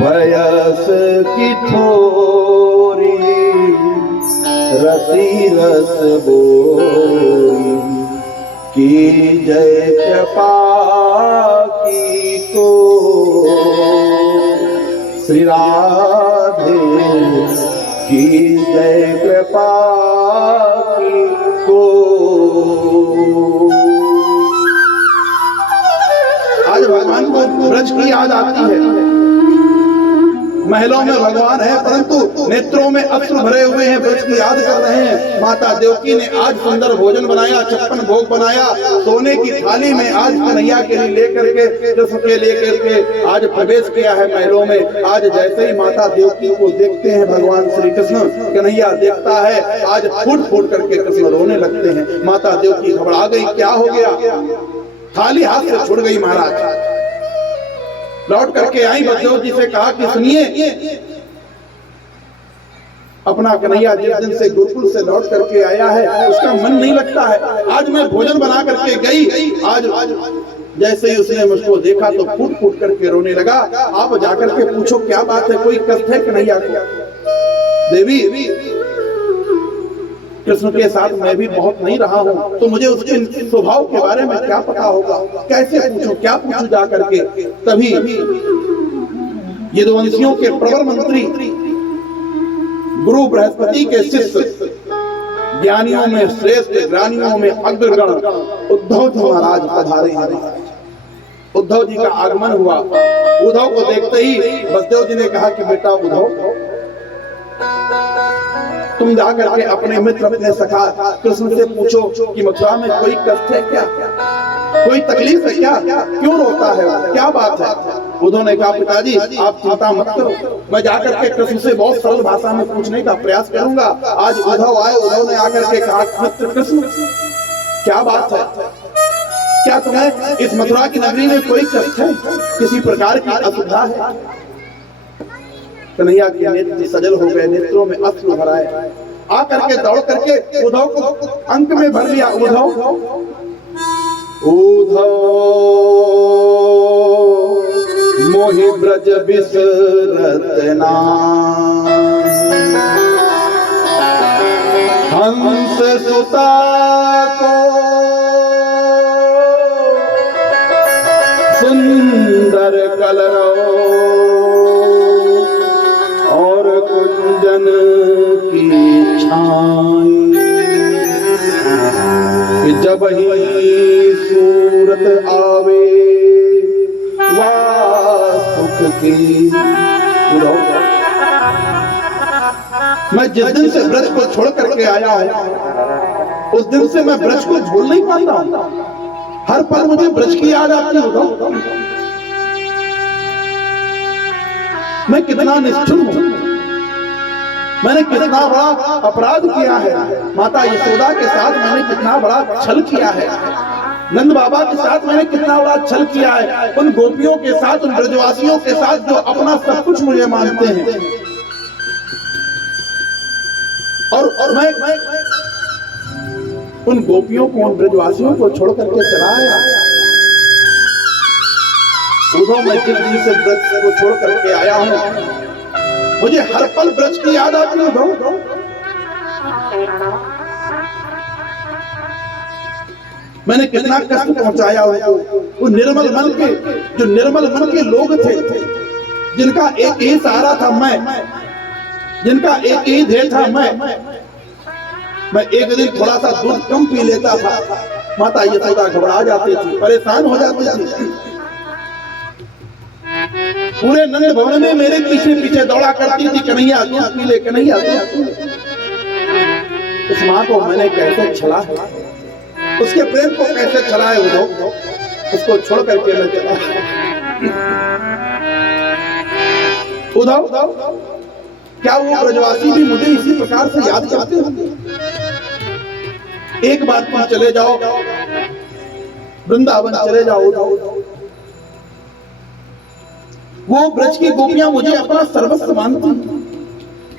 वयस की थोरी रति रस बोरी की जय कृपा की को श्री राधे की जय कृपा की को। आज भगवान को ब्रज की याद आती है। महलों में भगवान है परंतु नेत्रों में अश्रु भरे हुए हैं, ब्रज की याद कर रहे हैं। माता देवकी ने आज सुंदर भोजन बनाया, 56 भोग बनाया, सोने की थाली में आज कन्हैया के लिए लेकर के कृष्ण के लेकर के आज प्रवेश किया है महलों में। आज जैसे ही माता देवकी को देखते हैं भगवान श्री कृष्ण, कन्हैया देखता है, आज फूट फूट करके कृष्ण रोने लगते हैं। माता देवकी घबरा गई, क्या हो गया? थाली हाथ से छूट गई महाराज। लौट करके आई, बलदेव जी से कहा कि सुनिए, अपना कन्हैया जिस दिन से गुरुकुल से लौट करके आया है उसका मन नहीं लगता है। आज मैं भोजन बना करके गई, आज जैसे ही उसने मुझको देखा तो फूट फूट करके रोने लगा। आप जाकर के पूछो क्या बात है, कोई कष्ट है कन्हैया को? देवी, कृष्ण के साथ मैं भी बहुत नहीं रहा हूँ तो मुझे उसके स्वभाव के बारे में क्या पता होगा, कैसे पूछूं, क्या पूछूं जा करके। तभी यदुवंशियों के प्रवर मंत्री गुरु बृहस्पति के शिष्य, ज्ञानियों में श्रेष्ठ, ज्ञानियों में अग्रगण उद्धव जी महाराज पधारे हैं। उद्धव जी का आगमन हुआ। उद्धव को देखते ही बलदेव जी ने कहा कि बेटा उद्धव, तुम जाकर के अपने मित्र, अपने सखा कृष्ण से पूछो कि मथुरा में कोई कष्ट है क्या, कोई तकलीफ है क्या, क्यों रोता है, क्या बात है? उद्धव ने कहा पिताजी आप चिंता मत करो, मैं जाकर के कृष्ण से बहुत सरल भाषा में पूछने का प्रयास करूंगा। आज उद्धव आए, उद्धव ने आकर के कहा मित्र कृष्ण क्या बात है, क्या तुम्हें इस मथुरा की नगरी में कोई कष्ट है, किसी प्रकार की असुविधा है? कन्हैया के नेत्र सजल हो गए, नेत्रों में अश्रु भराए। आकर के दौड़ करके उद्धव को अंक में भर लिया। उद्धव मोहि ब्रज बिसरत नाहि, हंस सुता को सुंदर कलरव और कुंजन की छाई, जब ही सूरत आवे वाह सुख की। मैं जिस दिन से ब्रज को छोड़ करके आया हूं उस दिन से मैं ब्रज को भूल नहीं पाता हूं। हर पल मुझे ब्रज की याद आती है। मैं कितना निष्ठुर हूं, मैंने कितना बड़ा अपराध किया है। माता यशोदा के साथ मैंने कितना बड़ा छल किया है, नंद बाबा के साथ मैंने कितना बड़ा छल किया है, उन गोपियों के साथ, उन ब्रजवासियों के साथ जो अपना सब कुछ मुझे मानते हैं। और मैं उन गोपियों को, उन ब्रजवासियों को छोड़ करके चला आया। उद्धव मैं जिस दिन से ब्रज को छोड़ करके आया हूं मुझे हर पल ब्रज की याद आती है। उद्धव मैंने कितना कष्ट पहुंचाया उनको। वो निर्मल मन के, जो निर्मल मन के लोग थे, जिनका एक ही सहारा था मैं, जिनका एक ही ध्येय था मैं एक दिन थोड़ा सा दूध कम पी लेता था, माता यशोदा घबरा जाती थी, परेशान हो जाती थी। पूरे नंद भवन में मेरे पीछे पीछे दौड़ा करती थी, कन्हैया दूध पी ले, कन्हैया दूध पी ले। उस माँ को मैंने कैसे छला है, उसके प्रेम को कैसे छला है उद्धव, उसको छोड़ करके मैं चला। उद्धव क्या वो ब्रजवासी भी मुझे इसी प्रकार से याद करते होंगे? एक बात पर चले जाओ, वृंदावन चले जाओ उद्धव, वो ब्रज की गोपियां मुझे अपना सर्वस्व मानती।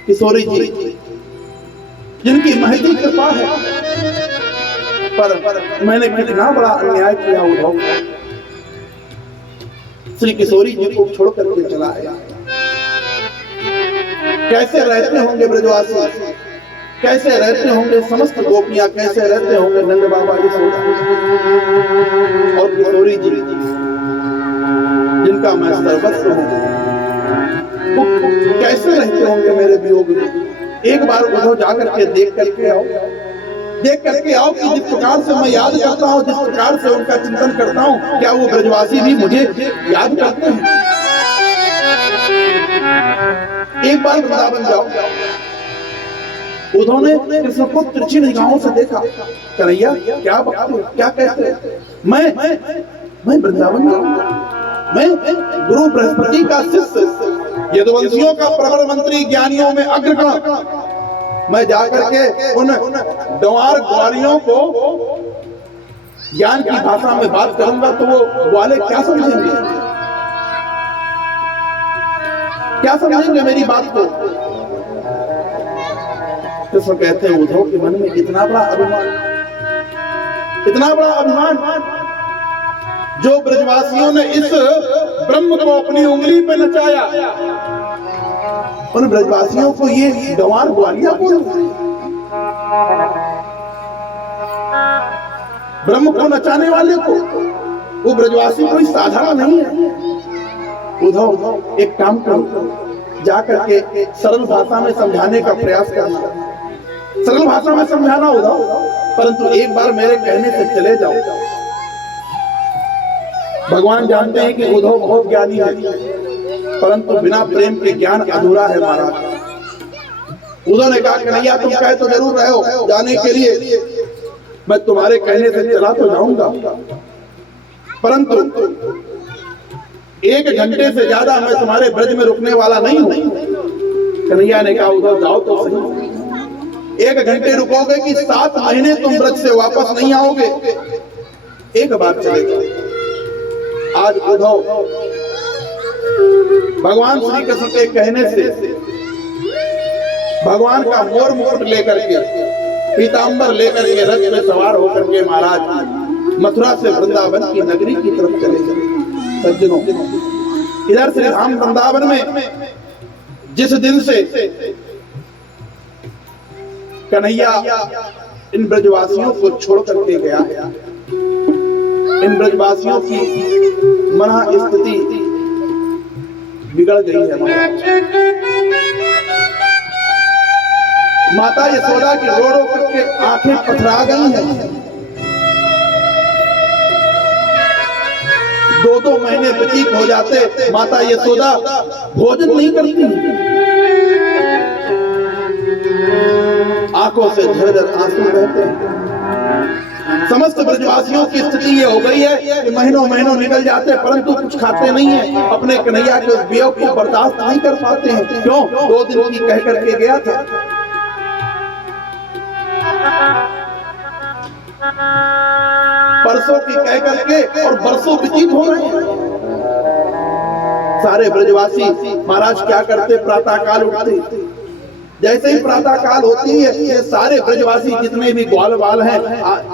किशोरी जी जिनकी महती कृपा है, पर मैंने कितना बड़ा अन्याय किया उद्धव। श्री किशोरी जी को छोड़ करके चला आया। कैसे रहते होंगे ब्रजवासी, कैसे रहते होंगे समस्त गोपियां, कैसे रहते होंगे नंद बाबा यशोदा और किशोरी जी, जिनका मैं सर्वस्व हूं, वो कैसे रहते होंगे मेरे वियोग में। एक बार उधर जाकर के देख करके आओ, देख करके आओ कि जिस प्रकार से मैं याद करता हूँ, जिस प्रकार से उनका चिंतन करता हूँ, क्या वो ब्रजवासी भी मुझे याद करते हैं। एक बार वृंदावन जाओ, उन्होंने कृष्ण को तिरछी निगाहों से देखा, कन्हैया क्या क्या कहते हैं, मैं वृंदावन जाऊंगा, मैं गुरु बृहस्पति का शिष्य, यदुवंशियों का प्रवर मंत्री, ज्ञानियों में अग्रगण, मैं जाकर के उन गंवार ग्वालियों को ज्ञान की भाषा में बात करूंगा तो वो ग्वाले क्या समझेंगे, क्या समझेंगे मेरी बात को। कृष्ण कहते हैं उद्धव के मन में इतना बड़ा अभिमान, इतना बड़ा अभिमान, जो ब्रजवासियों ने इस ब्रह्म को अपनी उंगली पे नचाया, उन ब्रजवासियों को ये गंवार ग्वालिया बोल, ब्रह्म को नचाने वाले को, वो ब्रजवासी कोई साधारण नहीं है। उद्धव एक काम करो, जाकर के सरल भाषा में समझाने का प्रयास करना, सरल भाषा में समझाना उद्धव, परंतु एक बार मेरे कहने से चले जाओ। भगवान जानते हैं कि उद्धव बहुत ज्ञानी है, परंतु बिना प्रेम के ज्ञान अधूरा है महाराज। उद्धव ने कहा कन्हैया तुम कहे तो जरूर रहे हो जाने के लिए, मैं तुम्हारे कहने से चला तो जाऊंगा, परंतु 1 घंटे से ज्यादा मैं तुम्हारे ब्रज में रुकने वाला नहीं हूं। कन्हैया ने कहा उद्धव जाओ तो सही, 1 घंटे रुकोगे कि 7 महीने तुम ब्रज से वापस नहीं आओगे, एक बात चलेगा। आज उद्धव भगवान श्री कृष्ण के कहने से भगवान का मोर मुकुट लेकर के, पीतांबर लेकर के रथ में सवार होकर के महाराज मथुरा से वृंदावन की नगरी की तरफ चले गए। सज्जनों, इधर श्री धाम वृंदावन में जिस दिन से कन्हैया इन ब्रजवासियों को छोड़ करके गया है, इन ब्रजवासियों की मना स्थिति बिगड़ गई है। माता यशोदा की रो रो करके आंखें पथरा गई हैं। 2-2 महीने व्यतीत हो जाते, माता यशोदा भोजन नहीं करती, आंखों से झरझर आंसू बहते हैं। समस्त ब्रजवासियों की स्थिति ये हो गई है कि महीनों महीनों निकल जाते परंतु कुछ खाते नहीं है, अपने कन्हैया के उस वियोग को बर्दाश्त नहीं कर पाते हैं। क्यों? 2 दिन की कह करके गया था। परसों की कह करके और बरसों व्यतीत हो रहे हैं। सारे ब्रजवासी महाराज क्या करते, प्रातः काल उठते, जैसे ही प्रातः काल होती है ये सारे ब्रजवासी जितने भी ग्वाल वाल हैं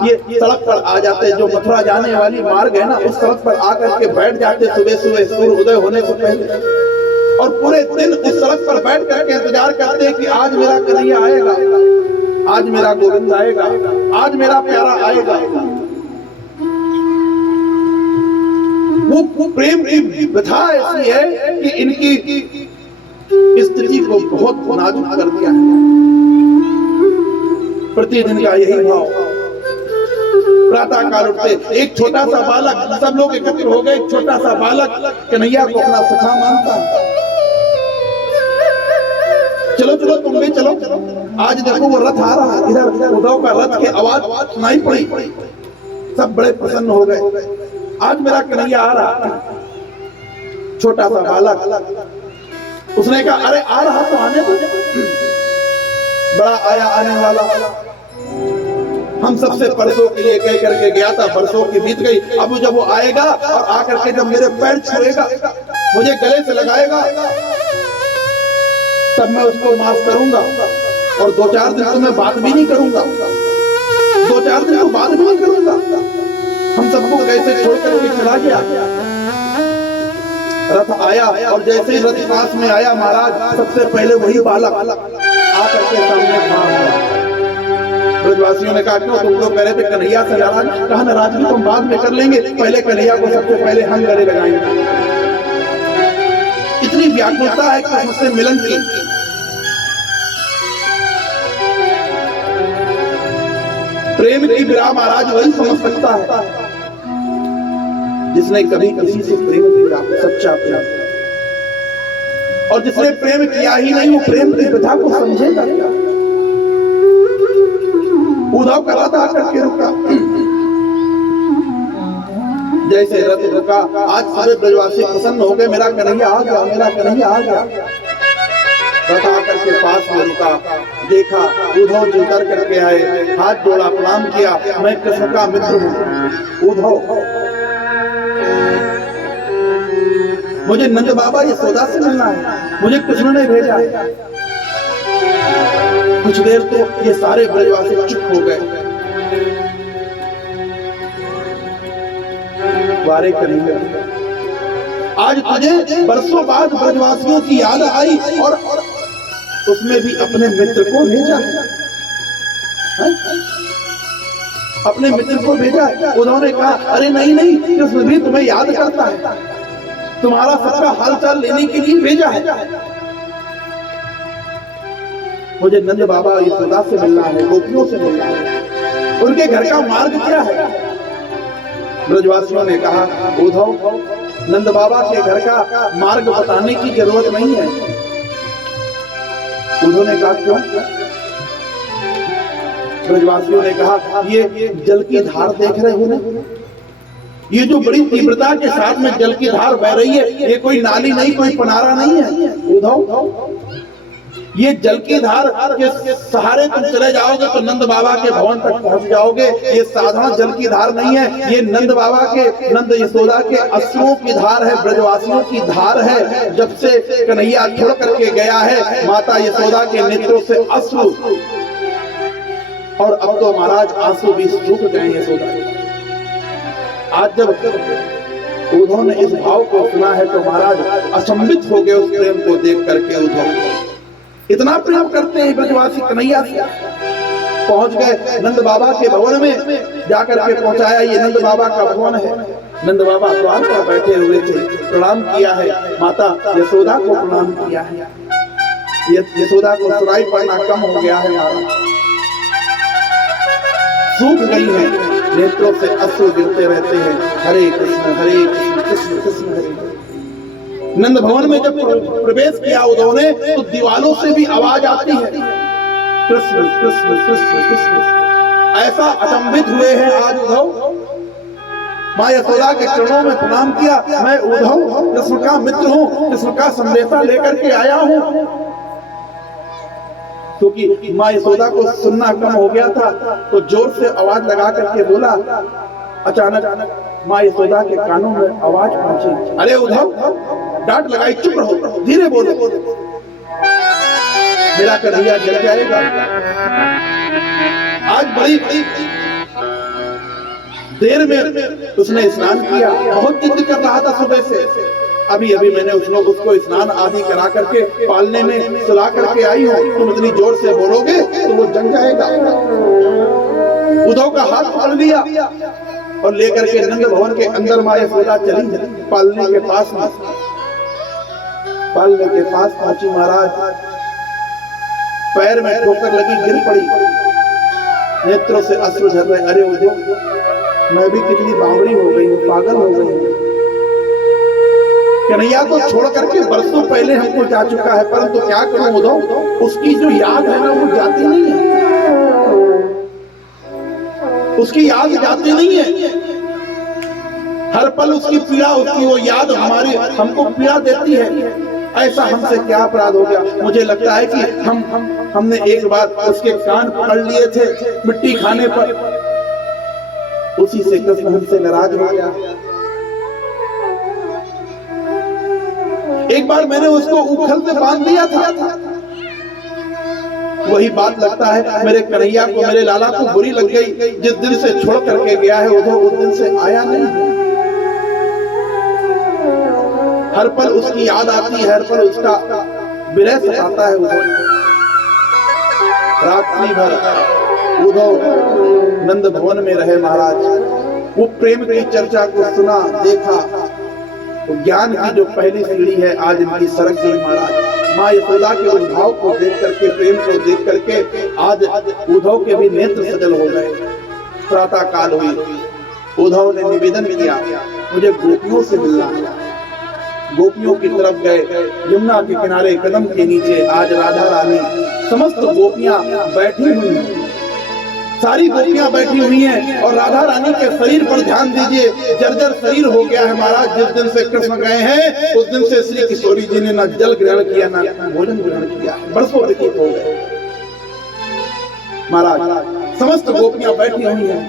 ये सड़क पर आ जाते हैं। जो मथुरा जाने वाली मार्ग है ना, उस सड़क पर आकर के बैठ जाते सुबह सुबह सूर्य उदय होने से पहले, और पूरे दिन उस सड़क पर बैठ करके इंतजार करते हैं कि आज मेरा कन्हैया आएगा, आज मेरा गोविंद आएगा, आज मेरा प्यारा आएगा। वो प्रेम की व्यथा ऐसी है कि इनकी स्थिति को बहुत नाजुक कर दिया है। प्रतिदिन का यही भाव, प्रातः काल उठते एक छोटा सा बालक, सब लोग एकत्र हो गए, एक छोटा सा बालक कन्हैया को अपना सखा मानता है। चलो चलो तुम भी चलो, आज देखो वो रथ आ रहा है, इधर उद्धव का रथ की आवाज सुनाई पड़ी, सब बड़े प्रसन्न हो गए, आज मेरा कन्हैया आ रहा है। छोटा सा बालक, उसने कहा अरे आ रहा तो आने दो, बड़ा आया आने वाला, हम सबसे परसों के लिए कह करके गया था, परसों की बीत गई, अब जब वो आएगा और आकर के जब मेरे पैर छुएगा, मुझे गले से लगाएगा, तब मैं उसको माफ करूंगा, और 2-4 दिन तो मैं बात भी नहीं करूंगा, 2-4 दिन तो बात भी नहीं करूंगा। हम सबको कैसे छोड़ करके चला गया। रथ आया और जैसे ही रथ पास में आया महाराज सबसे पहले वही बालक आकर के सामने खड़ा। ब्रजवासियों ने कहा क्यों, तुम तो कह रहे थे कन्हैया से नाराज। कहा नाराजगी तो हम बाद में कर लेंगे, पहले कन्हैया को सबसे पहले हम गले लगाएंगे। इतनी व्याकुलता है कृष्ण से मिलन की। प्रेम की विराह महाराज वही समझ सकता है जिसने कभी किसी से प्रेम किया, सच्चा प्रेम। और जिसने प्रेम किया ही नहीं वो प्रेम की विधा को समझेगा क्या। उद्धव का रथ आकर के रुका, जैसे रथ रुका आज सारे ब्रजवासी प्रसन्न हो गए, मेरा कन्हैया आ गया, मेरा कन्हैया आ गया। रथ आकर के पास में रुका, देखा उद्धव जी उतर करके आए, हाथ जोड़ा, प्रणाम किया, मैं कृष्ण का मित्र हूँ। उद्धव मुझे नंद बाबा यशोदा से मिलना है, मुझे कृष्ण ने भेजा है। कुछ देर तो ये सारे ब्रजवासी चुप हो गए। वारे कन्हैया, आज तुझे बरसों बाद ब्रजवासियों की याद आई और उसमें भी अपने मित्र को भेजा है, अपने मित्र को भेजा। उन्होंने कहा अरे नहीं नहीं, कृष्ण भी तुम्हें याद करता है, तुम्हारा सबका हालचाल लेने के लिए भेजा है। मुझे नंद बाबा यशोदा से मिलना है, गोपियों से मिलना है, उनके घर का मार्ग क्या है। ब्रजवासियों ने कहा उद्धव नंद बाबा के घर का मार्ग बताने की जरूरत नहीं है। उद्धव ने कहा क्यों। ब्रजवासियों ने कहा ये जल की धार देख रहे हो ना, ये जो बड़ी तीव्रता के साथ में जल की धार बह रही है, ये कोई नाली नहीं, कोई पनारा नहीं है। उद्धव ये जल की धार के सहारे तुम चले जाओगे तो नंद बाबा के भवन तक पहुंच जाओगे। ये साधारण जल की धार नहीं है, ये नंद बाबा के, नंद यशोदा के अश्रुओं की धार है, ब्रजवासियों की धार है। जब से कन्हैया छोड़ करके गया है माता यशोदा के नेत्रों से अश्रु, और अब तो महाराज आंसू भी सूख गए यशोदा। आज जब उद्धव ने इस भाव को सुना है तो महाराज अचंभित हो गए उस प्रेम को देख करके। उद्धव इतना प्रेम करते हैं ब्रजवासी कन्हैया से। पहुंच गए नंद बाबा के भवन में, जाकर के पहुंचाया, ये नंद बाबा का भवन है। नंद बाबा द्वार पर बैठे हुए थे, प्रणाम किया है, माता यशोदा को प्रणाम किया है। यशोदा को सुनाई पड़ना कम हो गया है, सूख गई है, नेत्रों से अश्रु गिरते रहते हैं। हरे कृष्ण कृष्ण कृष्ण हरे। नंद भवन में जब प्रवेश किया उद्धव ने तो दीवालों से भी आवाज आती है कृष्ण कृष्ण कृष्ण कृष्ण। ऐसा अचंभित हुए हैं आज उद्धव। माँ यशोदा के चरणों में प्रणाम किया, मैं उद्धव कृष्ण का मित्र हूँ, कृष्ण का संदेशा लेकर के आया हूँ। क्योंकि माँ यशोदा को सुनना कम हो गया था तो जोर से आवाज लगा करके बोला। अचानक माँ यशोदा के कानों में आवाज पहुंची, अरे उद्धव, डांट लगाई, चुप रहो, धीरे बोलो, मेरा कन्हैया जल जाएगा। आज बड़ी देर में उसने स्नान किया, बहुत जिद कर रहा था सुबह से। अभी मैंने उसको स्नान आदि करा करके पालने में सुला करके आई हूँ। तुम इतनी जोर से बोलोगे तो वो जल जाएगा। उद्धव का हाथ पकड़ लिया और लेकर के नंद भवन के अंदर माँ यशोदा चली पालने के पास में। पालने के पास पहुंची, महाराज पैर में ठोकर लगी, गिर पड़ी, नेत्रों से अश्रु झर रहे। अरे उद्धव, मैं भी कितनी बावड़ी हो गई हूँ, पागल हो गई हूँ। कन्हैया को छोड़ करके बरसों पहले हमको जा चुका है, परंतु क्या करूं उद्धव, उसकी जो याद है ना वो जाती नहीं है, उसकी याद जाती नहीं है। हर पल उसकी पीड़ा, उसकी वो याद हमको पीड़ा देती है। ऐसा हमसे क्या अपराध हो गया। मुझे लगता है कि हमने एक बार उसके कान पकड़ लिए थे मिट्टी खाने पर, उसी से कृष्ण हमसे नाराज हो गया। एक बार मैंने उसको उखल से बांध दिया था, वही बात लगता है मेरे कन्हैया को, मेरे लाला को बुरी लग गई। जिस दिन से छोड़ करके गया है उधर, उस दिन से आया नहीं। हर पल उसकी याद आती है, हर पल उसका विरह सताता है उधव। रात्रि भर उधव नंद भवन में रहे महाराज। वो प्रेम की चर्चा को सुना, देखा, तो ज्ञान की जो पहली सीढ़ी है आज इनकी सरक गई महाराज। माँ यशोदा के उस भाव को देख करके, प्रेम को देख करके आज उद्धव के भी नेत्र सजल हो गए। प्रातः काल हुई, उद्धव ने निवेदन किया, मुझे गोपियों से मिलना है। गोपियों की तरफ गए, यमुना के किनारे कदम के नीचे आज राधा रानी समस्त गोपियां बैठी हुई हैं, सारी गोपियां बैठी हुई हैं और राधा रानी के शरीर पर ध्यान दीजिए, जर्जर शरीर हो गया है महाराज। जिस दिन से कृष्ण गए हैं उस दिन से श्री किशोरी जी ने न जल ग्रहण किया, न भोजन ग्रहण किया, बरसों व्यतीत हो गए महाराज। समस्त गोपियां बैठी हुई हैं,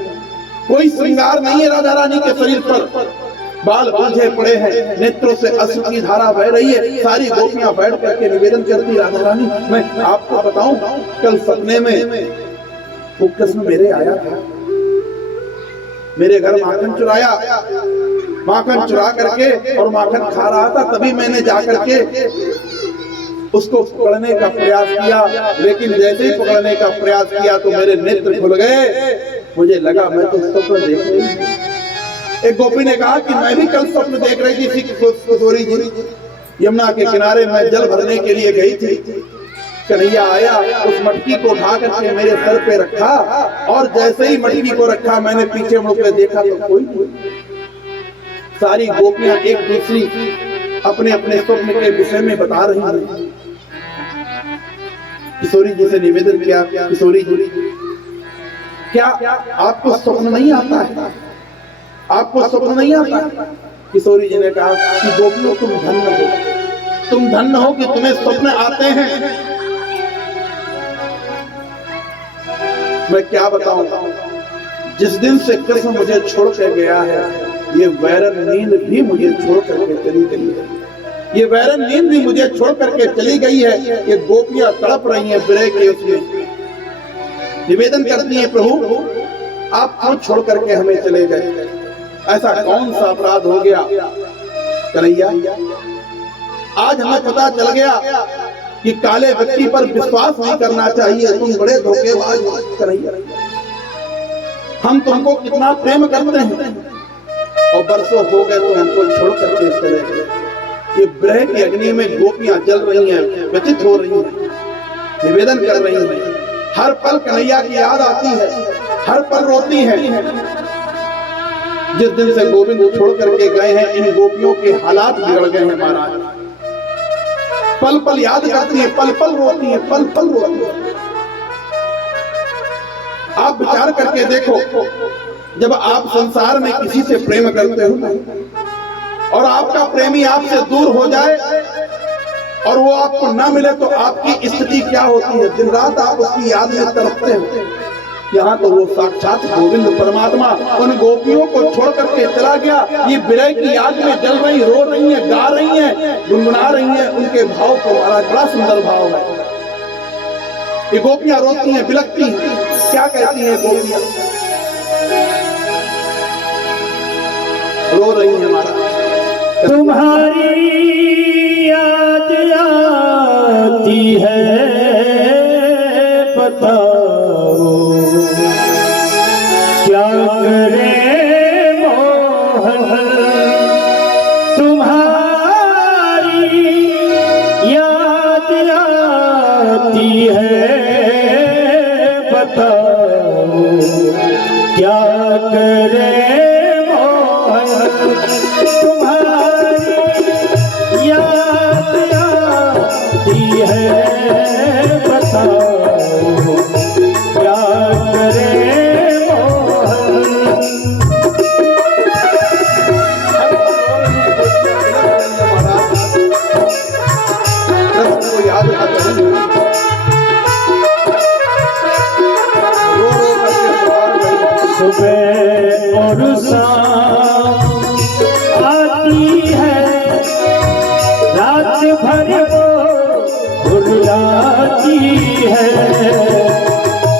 कोई श्रृंगार नहीं है राधा रानी के शरीर पर, बाल बांधे पड़े हैं, नेत्रों से अश्रु की धारा बह रही है। सारी गोपियां बैठ करके निवेदन करती, राधा रानी मैं आपको बताऊं, कल सपने में वो कृष्ण मेरे आया था, मेरे घर माखन चुराया, माखन चुरा करके और माखन खा रहा था। तभी मैंने जाकर के उसको पकड़ने का प्रयास किया, लेकिन जैसे ही पकड़ने का प्रयास किया तो मेरे नेत्र खुल गए। मुझे लगा मैं तो स्वप्न देख रही हूं। एक गोपी ने कहा कि मैं भी कल स्वप्न देख रही थी, किशोरी जी यमुना के किनारे मैं जल भरने के लिए गई थी। कन्हैया आया, उस मटकी को उठा करके मेरे सर पे रखा और जैसे ही मटकी को रखा मैंने पीछे मुड़ के देखा तो कोई नहीं। सारी गोपियां एक दूसरी अपने अपने स्वप्न के विषय में बता रही हैं। किशोरी जी से निवेदन किया, किशोरी जी क्या आपको स्वप्न नहीं आता है? आपको स्वप्न नहीं आता? किशोरी जी ने कहा कि गोपियों तुम धन्य हो, तुम धन्य हो कि तुम्हें स्वप्न आते हैं। मैं क्या बताऊं, जिस दिन से कृष्ण मुझे छोड़ कर गया है ये वैरन नींद भी मुझे छोड़ करके चली गई है, ये वैरन नींद भी मुझे छोड़ करके चली गई है। ये गोपियां तड़प रही हैं विरह के उसमें, निवेदन करती हैं प्रभु आप क्यों छोड़ करके हमें चले गए, ऐसा कौन सा अपराध हो गया कन्हैया। आज हमें पता चल गया कि काले व्यक्ति पर विश्वास नहीं करना चाहिए, तुम बड़े धोखेबाज कन्हैया। हम तुमको कितना प्रेम करते हैं और बरसों हो गए तो हमको छोड़ करके चले गए। ये विरह की अग्नि में गोपियां जल रही हैं, व्यथित हो रही हैं, निवेदन कर रही हैं। हर पल कन्हैया की याद आती है, हर पल रोती हैं। जिस दिन से गोविंद छोड़ करके गए हैं इन गोपियों के हालात बिगड़ गए हैं महाराज। पल पल याद करती हैं, पल पल रोती हैं, पल पल रोती हैं। आप विचार करके देखो, जब आप संसार में किसी से प्रेम करते हो और आपका प्रेमी आपसे दूर हो जाए और वो आपको ना मिले तो आपकी स्थिति क्या होती है? दिन रात आप उसकी याद में तड़पते हो। यहाँ तो वो साक्षात गोविंद परमात्मा उन गोपियों को छोड़ करके चला गया। ये विरह की याद में जल रही, रो रही हैं, गा रही हैं, गुनगुना रही हैं। उनके भाव को बड़ा सुंदर भाव है। ये गोपियां रोती हैं, बिलखती हैं। क्या कहती हैं गोपियां? रो रही हैं हमारा, तुम्हारी याद आती है, बताओ क्या करे मोहन। तुम्हारी याद आती है, बताओ क्या करे मोहन। तुम्हारी याद आती है, बताओ क्या करे मोहन। याद आती है, सुबह और शाम आती है, रात भर वो रुलाती है।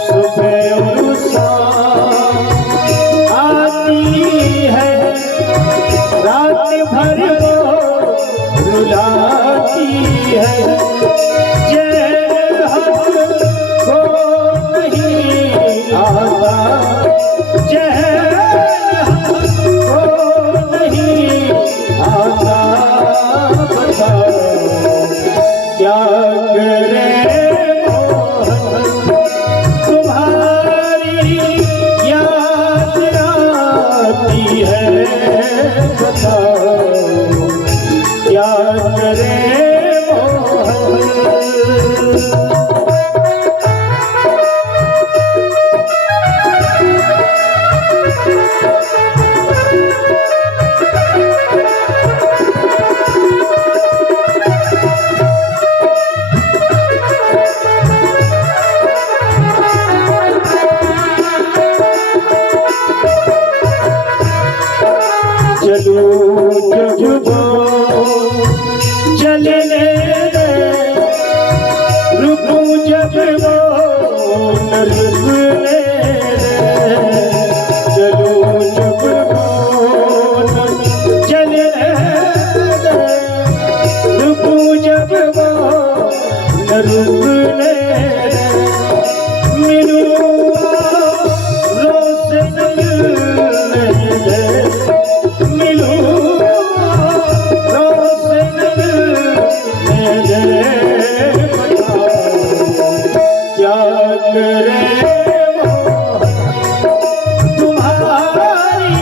सुबह और शाम आती है, रात भर वो वो चलने दे, रुकूं जब वो न रुकने दे, चलूं जब वो न चलने दे, रुकूं जब वो न रुकने दे, मिलूं रोज़ न मिलने दे, मिलूं रोज़ न मिलने दे, क्या करे वो तुम्हारी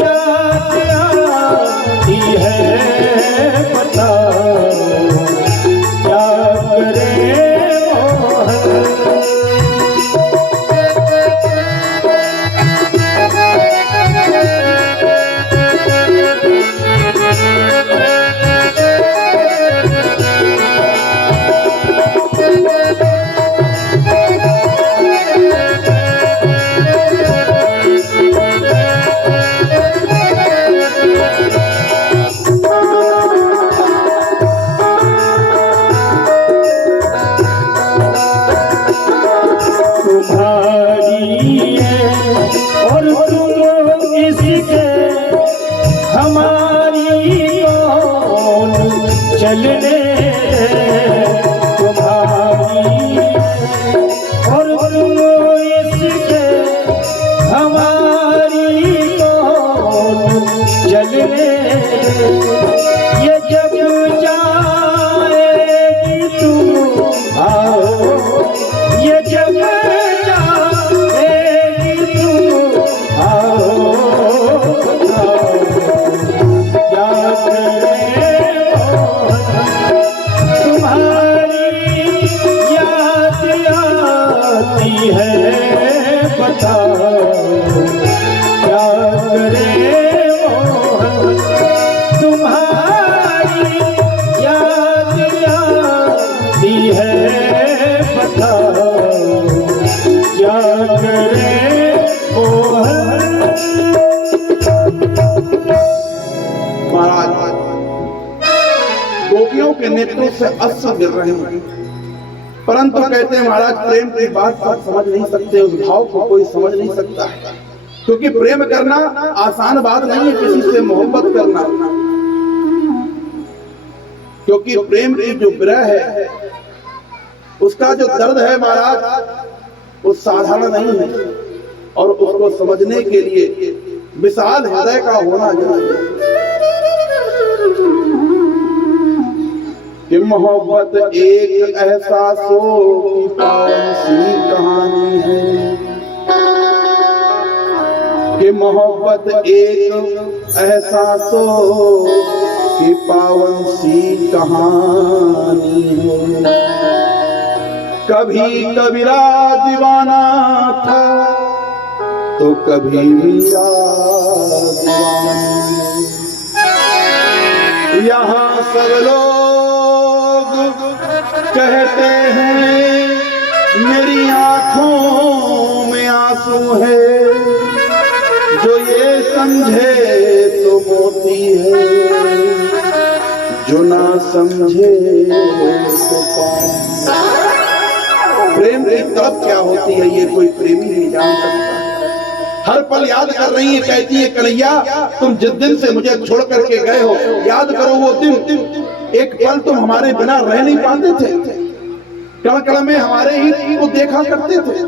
याद आती है, बताओ क्या करे तुम्हारी है और तुम इसके हमारी कौन चलने, तुम्हारी है और तुम इसके हमारी कौन चलने, ये जब जाएगी तुम आओ, ये जब जाएगी तुम आओ, बताओ क्या करे तुम्हारी याद आती है, बताओ क्या करे तुम्हारी याद आती है, बताओ क्या करे महाराज, गोपियों के नेत्रों से अश्रु गिर रहे हैं, परंतु कहते हैं महाराज प्रेम की बात सब समझ नहीं सकते, उस भाव को कोई समझ नहीं सकता है, क्योंकि प्रेम करना आसान बात नहीं है, किसी से मोहब्बत करना, क्योंकि प्रेम की जो विरह है उसका जो दर्द है महाराज वो साधारण नहीं है, और उसको समझने के लिए विशाल हृदय का होना चाहिए कि मोहब्बत एक एहसासों की पावन सी कहानी है, कि मोहब्बत एक एहसासों की पावन सी कहानी है, कभी कबीरा दीवाना था तो कभी मीरा दीवानी, यहाँ सब लोग कहते हैं मेरी आंखों में आंसू है, जो ये समझे तो मोती है, जो ना समझे तो पानी। प्रेम की तड़प क्या होती है ये कोई प्रेमी नहीं जान सकता। हर पल याद कर रही है, कहती है कन्हैया तुम जिस दिन से मुझे छोड़ करके गए हो, याद करो वो दिन, एक पल तुम हमारे बिना रह नहीं पाते थे, कण कण में हमारे ही को देखा करते थे,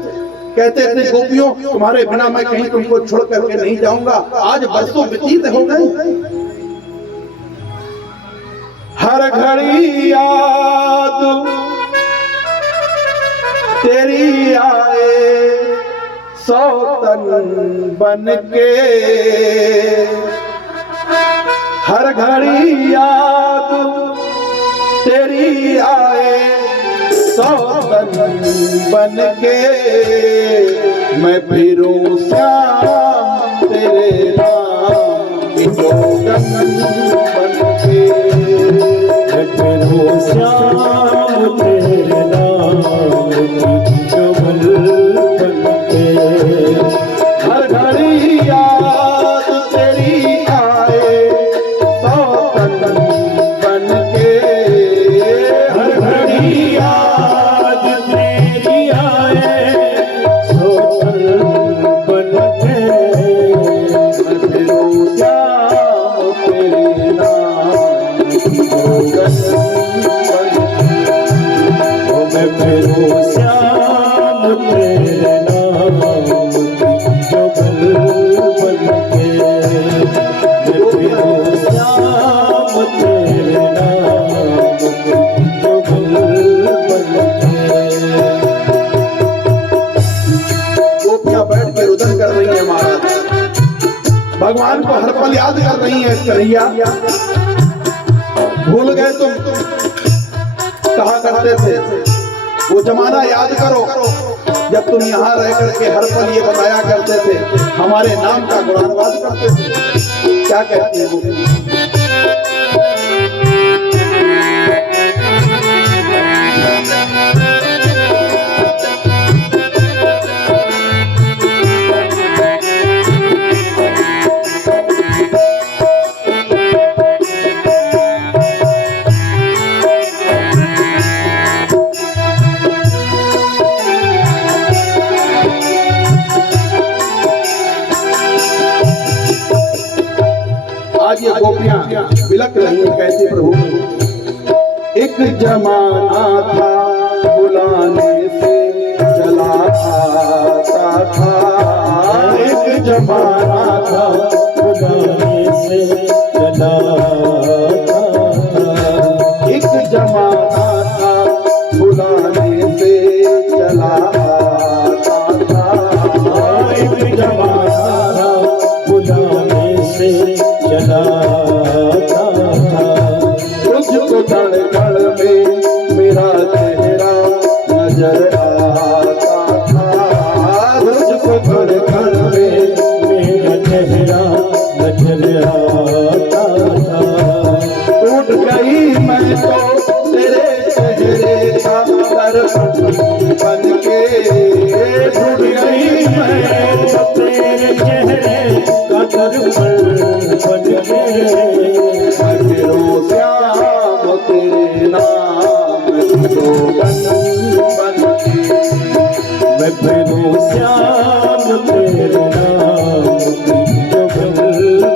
कहते थे गोपियों तुम्हारे बिना मैं कहीं तुमको छोड़ करके नहीं जाऊंगा। आज बरसों व्यतीत हो गए, हर घड़ी याद तेरी आए सौतन बन के, हर घड़ी याद तेरी आए सौतन बन के, मैं फिरूं श्याम तेरे नाम की जोगन बन के, मैं फिरूं श्याम तेरे नाम की जोगन बन के, हर घड़ी याद तेरी आए सौतन तन बन के हर घड़ी याद तेरी आए सो तन बन के मैं फिरूं श्याम तेरे नाम की जोगन बन ओ मैं फिरूं श्याम तेरे नाम की जोगन बन के मैं फिरूं श्याम तेरे नाम की जोगन बन के गोपियां बैठ के रुदन कर रही है महाराज, भगवान को हर पल याद कर रही है। कन्हैया भूल गए तुम कहा करते थे, वो जमाना याद करो जब तुम यहाँ रह करके हर पल ये बताया करते थे, हमारे नाम का गुणानुवाद करते थे। क्या कहती है वो? आज ये गोपियां बिलक रही हैं, कैसे प्रभु? एक जमाना था बुलाने से चला आता था, एक जमाना था बुलाने से चला एक जमाना था बुलाने से चला आता था, एक जमाना था बुलाने से चला तुझको कण कण में मेरा चेहरा नजर आता था, तुझको कण कण में मेरा चेहरा नजर आता था। टूट गई मैं तो तेरे चेहरे का दर्पण बन के, टूट गई मैं तो तेरे चेहरे का दर्पण बन के मैं फिरूं श्याम तेरे नाम की जोगन बन के, मैं फिरूं श्याम तेरे नाम की जोगन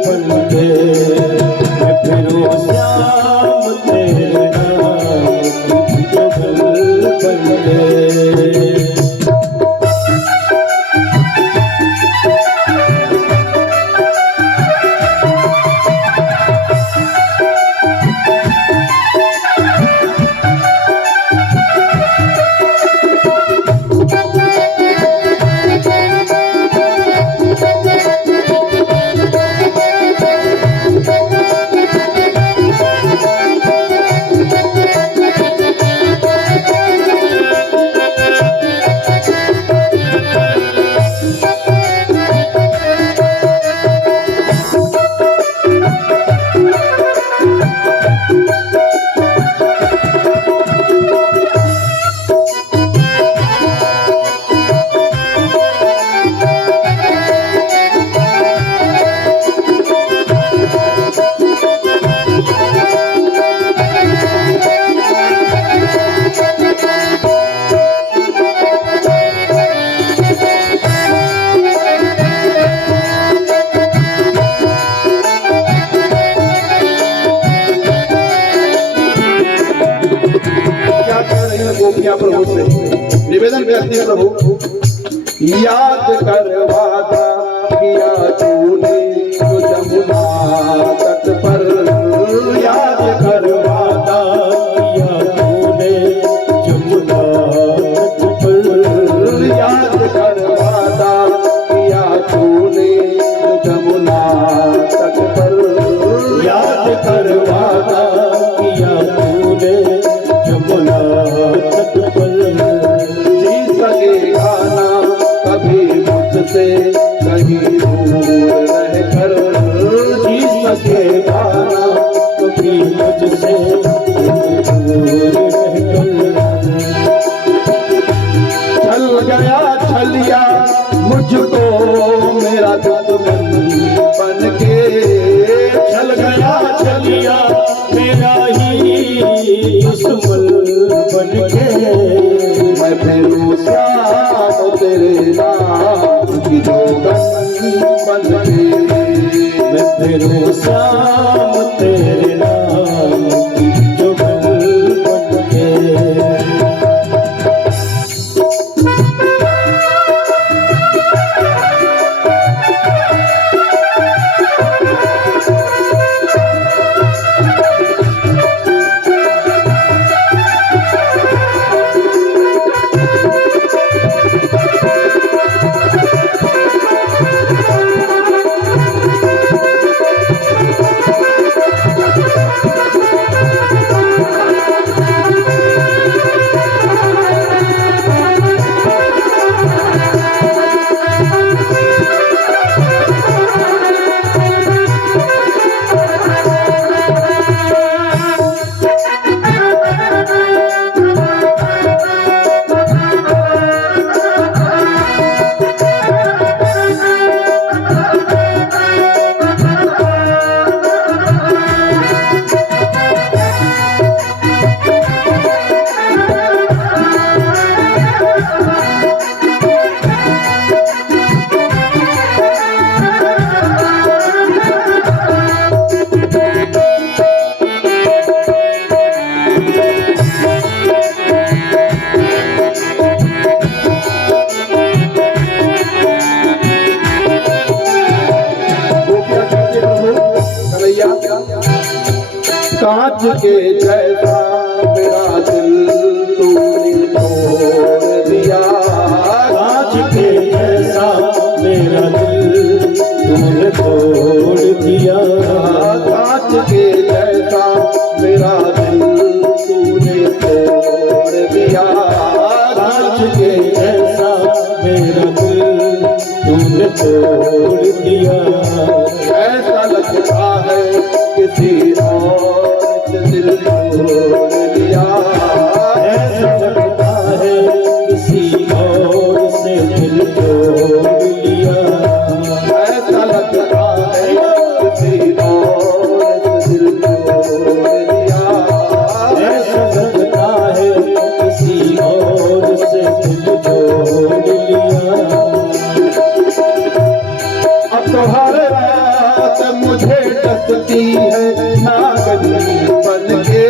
बन के, मैं फिरूं श्याम तेरे नाम की जोगन बन के। गोपियां प्रभु से निवेदन करती है, प्रभु याद कर वादा किया तूने तो जमुना तट पर, याद कर वादा किया तूने जमुना तट पर, याद कर वादा किया तूने तो जमुना तट पर, याद कर वादा किया तूने जमुना तट पर। जी सकेगा ना कभी मुझसे कहीं दूर रह कर, जी सकेगा ना कभी मुझसे दूर रहकर। छल गया छलिया मुझको मेरा दुश्मन बन के, चल गया चलिया मेरा ही दुश्मन बन के। मैं फिरूं श्याम तेरे नाम की जोगन बन के। मैं फिरूं श्याम तेरे नाम की जोगन बन के। कांच के जैसा मेरा दिल तूने तोड़ दिया। कांच के जैसा मेरा दिल तूने तोड़ दिया। कांच के जैसा मेरा दिल तूने तोड़ दिया। कांच के जैसा मेरा दिल तूने तोड़ दिया। ऐसा लगता है किसी और से दिल तोड़ लिया। ऐसा लगता है किसी और से दिल तोड़ लिया। ऐसा लगता है किसी और से दिल तोड़ लिया। ऐसा लगता है किसी और से दिल तोड़ लिया। अब तो हर रात मुझे डसती है नागनी बन के।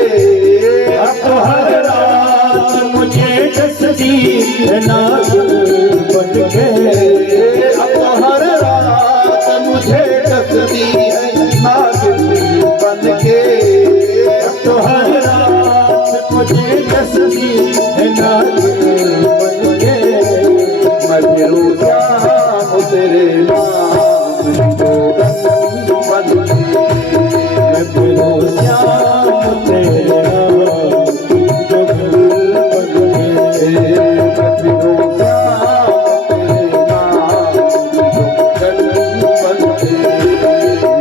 अब तो हर रात मुझे डसती है नागिन बन के। अब तो हर रात मुझे डसती है नागनी बन के। अब तो हर रात मुझे डसती है नागिन बन के। मैं फिरूं श्याम तेरे नाम की जोगन बन के। मैं फिरूं श्याम तेरे नाम की जोगन बन के। मैं फिरूं श्याम तेरे नाम की जोगन बन के।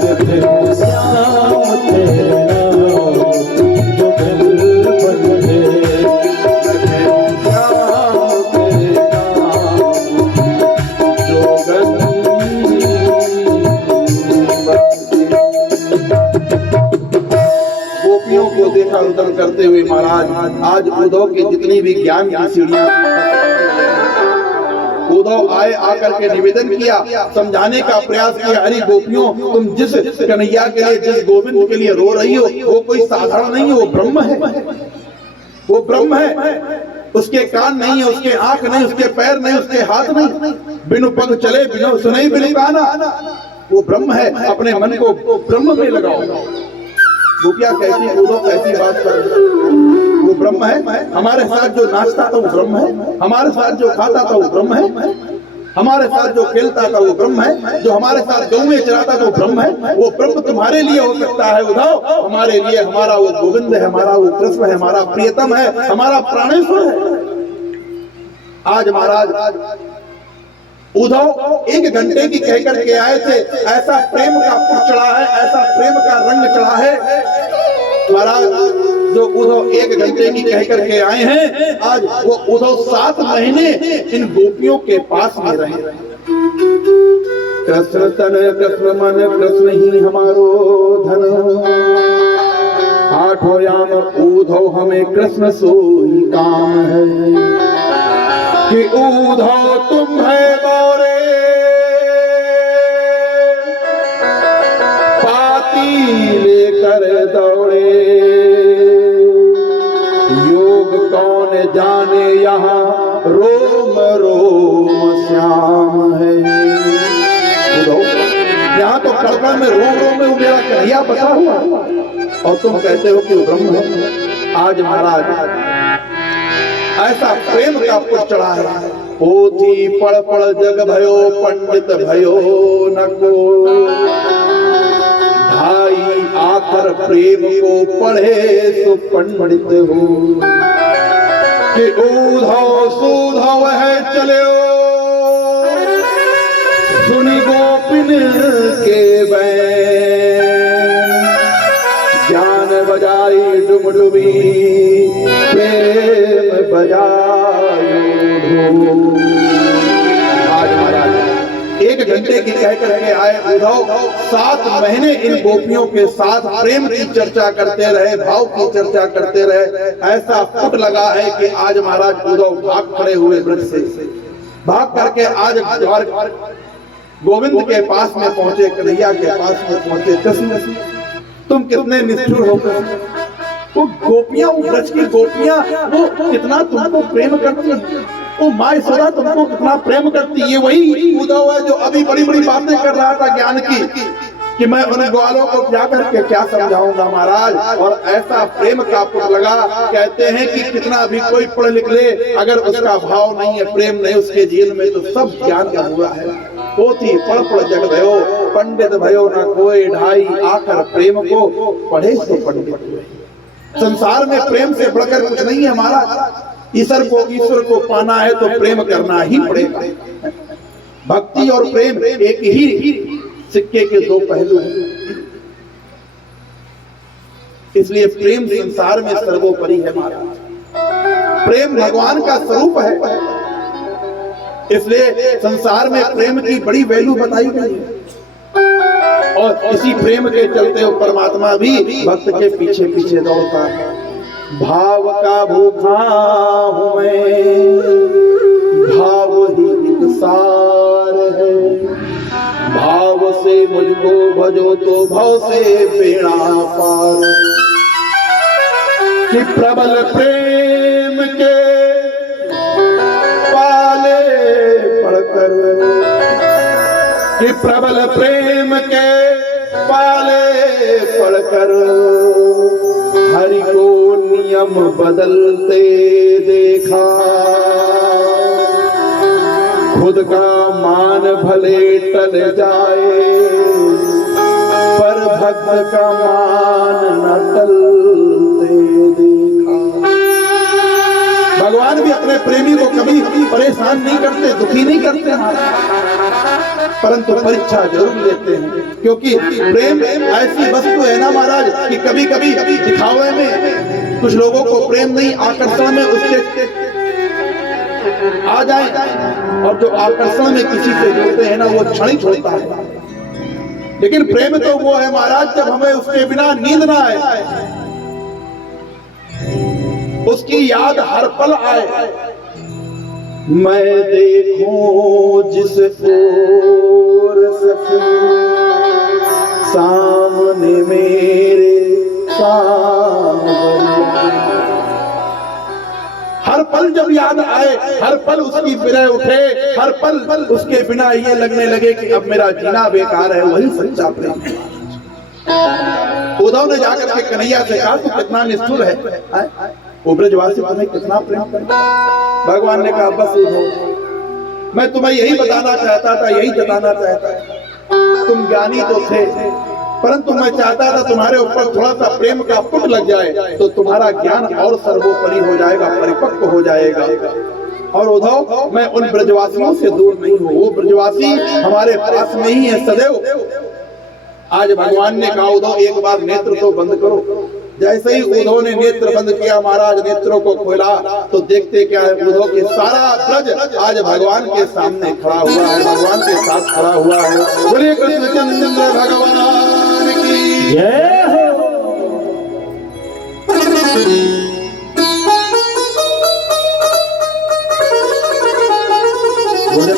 मैं फिरूं श्याम तेरे नाम की जोगन बन के। मैं फिरूं श्याम तेरे नाम की जोगन गोपियों को देखा रुदन करते हुए महाराज आज उद्धव की जितनी भी ज्ञान की सीढ़ियां उद्धव आए आकर के निवेदन किया, समझाने का प्रयास किया। अरे गोपियों, तुम जिस कन्हैया के लिए, जिस गोविंद के लिए रो रही हो, वो कोई साधारण नहीं है, वो ब्रह्म है। वो ब्रह्म है। उसके कान नहीं है, उसके आंख नहीं, उसके पैर नहीं, उसके हाथ नहीं, बिनु पग चले बिनु सुनई बिनु गाना। वो ब्रह्म है। अपने मन को ब्रह्म में लगाओ। गोपिया कैसी उद्धव कैसी बात कर रहे हैं? वो ब्रह्म है। हमारे साथ जो नाचता था वो ब्रह्म है। हमारे साथ जो खाता था वो ब्रह्म है। हमारे साथ जो खेलता था वो ब्रह्म है। जो हमारे साथ गऊ में चराता था वो ब्रह्म है। वो ब्रह्म तुम्हारे लिए हो सकता है उद्धव, हमारे लिए हमारा वो गोविंद है, हमारा वो कृष्ण है, हमारा प्रियतम है, हमारा प्राणेश्वर है। आज महाराज उद्धव 1 घंटे की कह करके आए थे, ऐसा प्रेम का पुर चढ़ा है, ऐसा प्रेम का रंग चढ़ा है। महाराज जो उद्धव 1 घंटे की कह करके आए हैं, आज वो उद्धव 7 महीने इन गोपियों के पास में रहे। कृष्ण तन कृष्ण मन कृष्ण ही हमारो धन। आठो याम ऊधो हमें कृष्ण सोई काम है कि ऊधो तुम है बोरे पाती लेकर दौड़े योग कौन जाने यहाँ रोम रोम श्याम है। यहाँ तो कड़कड़ में रोम में मेरा कन्हैया बसा हुआ और तुम कहते हो कि ब्रह्म है। आज महाराज ऐसा प्रेम का पुष्प चढ़ा है। पोथी पढ़ पढ़ जग भयो पंडित भयो न को भाई आकर प्रेम को पढ़े सो पंडित हो कि ऊधव सूधव है चले सुनी गोपिन के बैन ज्ञान बजाई डुमडुबी प्रेम बजायो ढोल। आज महाराज 1 घंटे की कह करके आए उद्धव 7 महीने इन गोपियों के साथ प्रेम की चर्चा करते रहे, भाव की चर्चा करते रहे। ऐसा फुट लगा है कि आज महाराज उद्धव भाग खड़े हुए ब्रज से, भाग करके आज गोविंद के पास में पहुंचे, कन्हैया के पास में पहुंचे। कृष्ण तुम कितने निष्ठुर हो। वो गोपियां, वो ब्रज की गोपियां, वो कितना तुमको प्रेम करती है। वो माँ यशोदा तुमको कितना प्रेम करती है। ये वही उद्धव है जो अभी बड़ी बड़ी बातें कर रहा था ज्ञान की कि मैं उन ग्वालों को क्या करके क्या समझाऊंगा महाराज। और ऐसा प्रेम का पुट लगा। कहते हैं कि कितना भी कोई पढ़ लिख ले, अगर उसका भाव नहीं है, प्रेम नहीं उसके जीवन में, तो सब ज्ञान का हुआ है। पोथी पढ़ पढ़ जग भयो पंडित भयो न कोई ढाई आकर प्रेम को पढ़े सो पंडित हुए। संसार में प्रेम से बढ़कर कुछ नहीं है महाराज। ईश्वर को पाना है तो प्रेम करना ही पड़ेगा। भक्ति और प्रेम एक ही सिक्के के 2 पहलू हैं। इसलिए प्रेम संसार में सर्वोपरि है महाराज। प्रेम भगवान का स्वरूप है। इसलिए संसार में प्रेम की बड़ी वैल्यू बताई गई है। और इसी प्रेम के चलते हो परमात्मा भी भक्त के पीछे पीछे दौड़ता है। भाव का भूखा हूं मैं, भाव ही एक सार है। भाव से मुझको भजो तो भव से बेड़ा पार। कि प्रबल प्रेम के पाले पड़कर, कि प्रबल प्रेम के पाले पड़कर हरि को नियम बदलते देखा। खुद का मान भले टल जाए पर भक्त का मान न टलते देखा। भगवान भी अपने प्रेमी को कभी परेशान नहीं करते, दुखी नहीं करते, परंतु परीक्षा जरूर लेते हैं। क्योंकि प्रेम ऐसी वस्तु है ना महाराज कि कभी कभी दिखावे में कुछ लोगों को प्रेम नहीं, आकर्षण में उसके आ जाए, और जो आकर्षण में किसी से जुड़ते हैं ना वो क्षणिक होता है। लेकिन प्रेम तो वो है महाराज जब हमें उसके बिना नींद ना आए, उसकी याद हर पल आए। मैं देखूं जिस ओर सके सामने मेरे सामने, हर पल जब याद आए, हर पल उसकी विरह उठे, हर पल उसके बिना ये लगने लगे कि अब मेरा जीना बेकार है, वही सच्चा प्रेम है। उद्धव ने जाकर के कन्हैया से कहा तू कितना निष्ठुर है, वो ब्रजवासी तुम्हें कितना प्रेम करता है। भगवान ने कहा बस उद्धव, मैं तुम्हें यही बताना चाहता था, यही जताना चाहता था। तुम ज्ञानी तो थे, परंतु मैं चाहता था तुम्हारे ऊपर थोड़ा सा प्रेम का पुट लग जाए तो तुम्हारा ज्ञान और सर्वोपरि हो जाएगा, परिपक्व हो जाएगा। और उद्धव मैं उन ब्रजवासियों से दूर नहीं हूँ, वो ब्रजवासी हमारे पास में ही है सदैव। आज भगवान ने कहा उद्धव एक बार नेत्र तो बंद करो। जैसे ही उद्धव ने नेत्र बंद किया, महाराज नेत्रों को खोला तो देखते क्या है, उद्धव के सारा ब्रज आज भगवान के सामने खड़ा हुआ है, भगवान के साथ खड़ा हुआ है। बोले कृष्णचंद्र भगवान की जय हो। बोले